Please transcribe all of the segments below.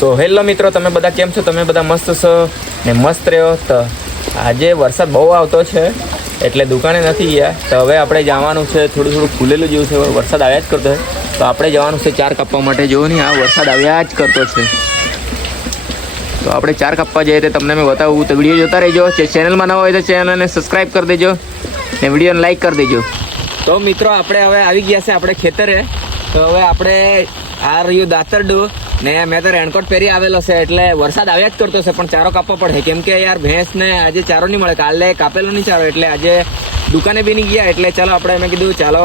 તો હેલો મિત્રો, તમે બધા કેમ છો? તમે બધા મસ્ત છો ને મસ્ત રહ્યો. તો આજે વરસાદ બહુ આવતો છે એટલે દુકાને નથી ગયા. તો હવે આપણે જવાનું છે, થોડું થોડું ખુલેલું જેવું છે, વરસાદ આવ્યા જ કરતો છે. તો આપણે જવાનું છે ચાર કાપવા માટે. જોવો નહીં, આ વરસાદ આવ્યા જ કરતો છે. તો આપણે ચાર કાપવા જઈએ તો તમને મેં બતાવું. તો વિડીયો જોતા રહેજો. ચેનલમાં ન હોય તો ચેનલને સબસ્ક્રાઈબ કરી દેજો ને વિડીયોને લાઈક કરી દેજો. તો મિત્રો, આપણે હવે આવી ગયા છે આપણે ખેતરે. તો હવે આપણે આ રહ્યું દાતરડું ને મેં તો રેનકોટ પહેરી આવેલો છે એટલે વરસાદ આવ્યા જ કરતો છે, પણ ચારો કાપવો પડે કેમ કે યાર ભેંસને આજે ચારો નહીં મળે. કાલે કાપેલો નહીં ચારો એટલે આજે દુકાને બી નહીં ગયા. એટલે ચાલો આપણે મેં કીધું ચાલો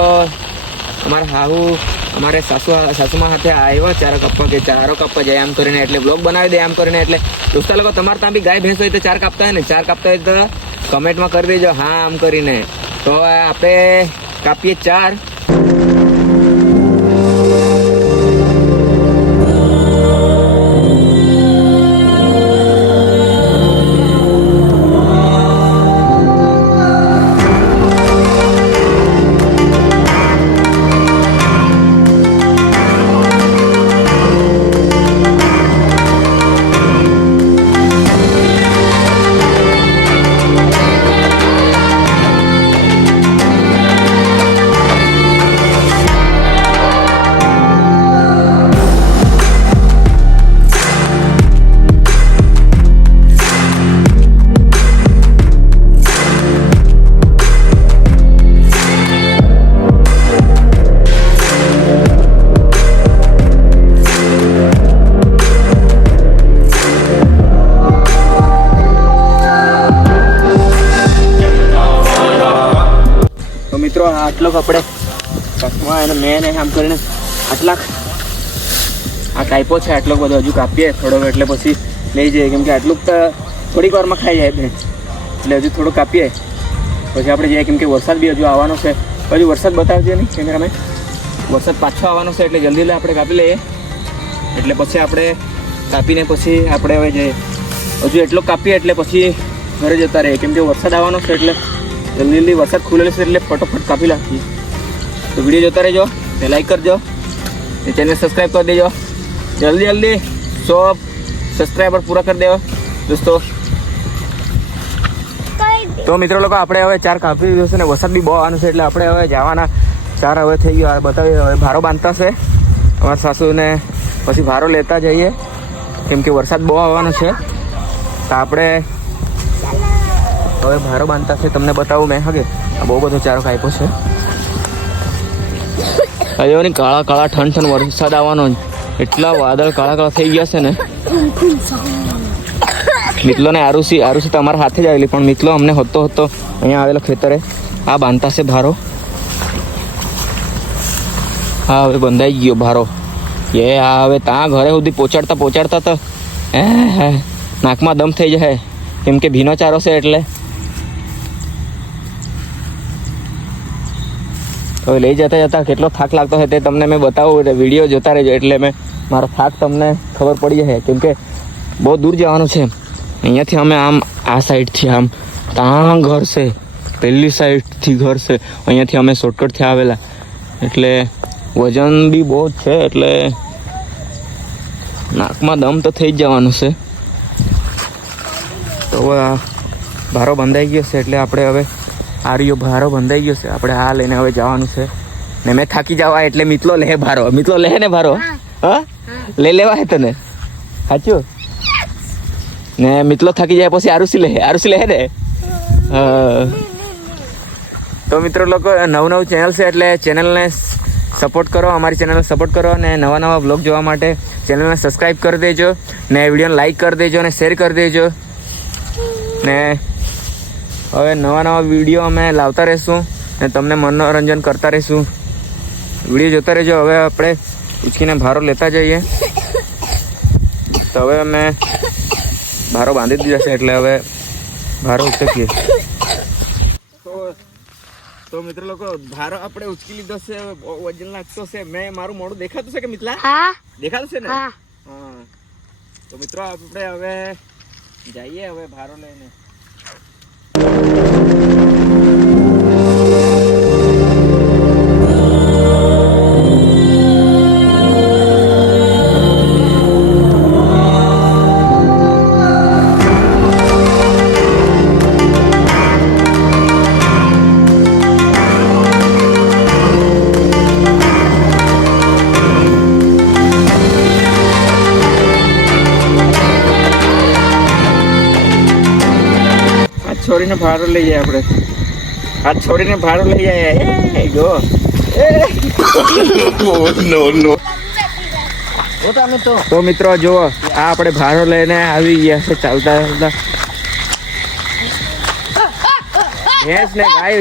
અમારે સાસુમાં સાથે આવ્યો ચારો કાપવા, કે ચારો કાપવા જાય એમ કરીને, એટલે બ્લોગ બનાવી દે એમ કરીને. એટલે દોસ્તા લોકો, તમારે ત્યાં બી ગાય ભેંસ હોય તો ચાર કાપતા હોય ને, ચાર કાપતા હોય તો કમેન્ટમાં કરી દેજો હા આમ કરીને. તો આપણે કાપીએ ચાર. મિત્રો, આટલો આપણે કસમાં એને મેં આમ કરીને આટલા આ કાપ્યો છે, આટલો બધો હજુ કાપીએ થોડો, એટલે પછી લઈ જઈએ કેમ કે આટલું તો થોડીક વારમાં ખાઈ જાય ભેંસ. એટલે હજુ થોડું કાપીએ પછી આપણે જઈએ, કેમ કે વરસાદ બી હજુ આવવાનો છે. હજુ વરસાદ બતાવજો નહીં કેમેરામેન, વરસાદ પાછો આવવાનો છે એટલે જલ્દી આપણે કાપી લઈએ. એટલે પછી આપણે કાપીને પછી આપણે હવે જઈએ. હજુ એટલો કાપીએ એટલે પછી ઘરે જતા રહીએ, કેમ કે વરસાદ આવવાનો છે એટલે જલ્દી વરસાદ ખુલેલો છે એટલે ફટોફટ કાપી નાખીએ. તો વિડીયો જોતા રહેજો ને લાઈક કરજો ને ચેનલ સબસ્ક્રાઈબ કરી દેજો. જલ્દી 100 સબસ્ક્રાઈબર પૂરા કરી દેવો દોસ્તો. તો મિત્રો લોકો, આપણે હવે ચાર કાપી દીધો છે ને વરસાદ બી બહુ આવવાનો છે એટલે આપણે હવે જવાના. ચાર હવે થઈ ગયો, બતાવી હવે ભારો બાંધતા છે અમારા સાસુને, પછી ભારો લેતા જઈએ કેમ કે વરસાદ બહુ આવવાનો છે. તો આપણે હવે ભારો બાંધતા છે, તમને બતાવું મેં. હગે બહુ બધો ચારો કાપ્યો છે. હજુ નહીં, કાળા કાળા ઠંડ વરસાદ આવવાનો, એટલા વાદળ કાળા થઈ ગયા છે ને. મિતલો ને આરુષી તો અમારા હાથે જ આવેલી, પણ મિતલો અમને હોતો અહીંયા આવેલો ખેતરે. આ બાંધતા છે ભારો. હા, હવે બંધાઈ ગયો ભારો. આ હવે ત્યાં ઘરે સુધી પહોંચાડતા તો નાકમાં દમ થઈ જાય કેમ કે ભીનો ચારો છે. એટલે હવે લઈ જતા કેટલો થાક લાગતો હોય તે તમને મેં બતાવું. વિડીયો જોતા રહેજો એટલે મારો થાક તમને ખબર પડી જાય, કેમ કે બહુ દૂર જવાનું છે. અહીંયાથી અમે આમ આ સાઈડથી આમ ત્યાં ઘર છે, પહેલી સાઈડથી ઘર છે. અહીંયાથી અમે શોર્ટકટથી આવેલા એટલે વજન બી બહુ જ છે, એટલે નાકમાં દમ તો થઈ જ જવાનું છે. તો આ ભારો બંધાઈ ગયો છે એટલે આપણે હવે ભારો બંધાઈ ગયો છે, આપણે આ લઈને હવે જવાનું છે. ને મેં થાકી જવા એટલે મિતલો લે ભારો. મિતલો લે ને ભારો? હા, લઈ લેવા હે તને? સાચું ને? મિતલો થાકી જાય પછી આરુષી લે ને? તો મિત્રો લોકો, નવું ચેનલ છે એટલે ચેનલને સપોર્ટ કરો, અમારી ચેનલને સપોર્ટ કરો ને નવા બ્લોગ જોવા માટે ચેનલને સબસ્ક્રાઈબ કરી દેજો ને વિડીયોને લાઈક કરી દેજો અને શેર કરી દેજો. ને હવે નવા વિડીયો અમે લાવતા રહીશું ને તમને મનોરંજન કરતા રહીશું. વિડીયો જોતા રહેજો. હવે આપણે ઉચકીને ભારો લેતા જઈએ. તો હવે અમે ભારો બાંધી દીધો છે એટલે હવે ભારો ઉચકીએ. તો મિત્રો લોકો, ભારો આપણે ઉચકી લીધો છે. બહુ વજન લાગતો છે. મારું મોઢું દેખાતું છે કે મિતલા? દેખાતું છે ને? હા. તો મિત્રો, આપણે હવે જઈએ હવે ભારો લઈને. છોડીને ભાડો લઈ જાય આપણે. હાથ છોડીને ભાડો લઈ જાય. એ ગો તો મિત્રો જુઓ આ આપણે ભાડો લઈને આવી ગયા છે ચાલતા ચાલતા. ભેંસ ને ગાય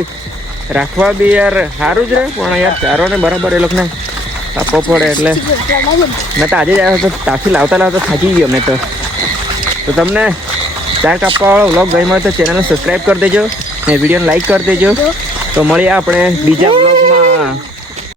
રાખવા બી યાર સારું જ રહે પણ યાર ચારો ને બરાબર એ લોકોને આપવો પડે એટલે મેં તો આજે જ આવ્યો તો ત્યાંથી લાવતા થાકી ગયો મેં તો તમને ચાર કાપવાવાળો વ્લોગ ગમ્યો હોય તો ચેનલને સબસ્ક્રાઈબ કરી દેજો ને વિડીયોને લાઈક કરી દેજો. તો મળીએ આપણે બીજા વ્લોગમાં.